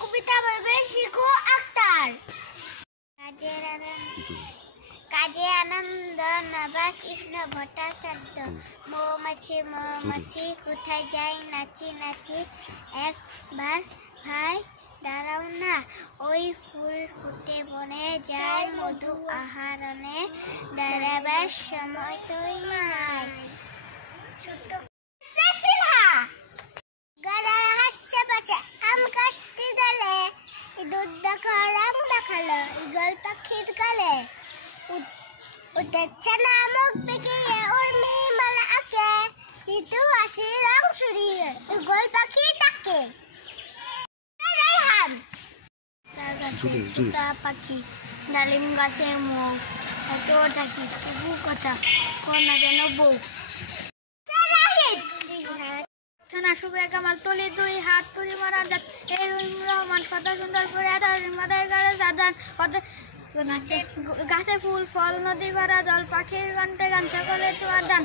কবিতা বলবে শিখু আক্তার। কাজে আনন্দ নবা কৃষ্ণ ভট্টাচার্য। মৌমাছি মৌমাছি কোথায় যাই নাচি নাচি, একবার ভাই দাঁড়াও না, ওই ফুল ফুটে বনে যায় মধু আহরণে, দাঁড়াবার সময় তুই নাই। গলায় হাসছে পাছে আম কাশতি ডালে, দুধ দেখা রং দেখালো ঈগল পাখির গালে। উঠেছে না মুখ বিকিয়ে উর্মি মালা আঁকে, ঋতু আসি রং ছড়িয়ে ঈগল পাখি ডাকে। পাখি ডালিম গাছে মুখ, এত থাকি তবু কথা কনা যেন বউ। থানা শুভে কামাল তলি দুই হাত তুলি মারা যাত, এই রহমান কত সুন্দর করে মাথায় গাড়ে সাজান, কত গাছে ফুল ফল নদী ভরা জল পাখির গানটা গান সকলে তো আদান।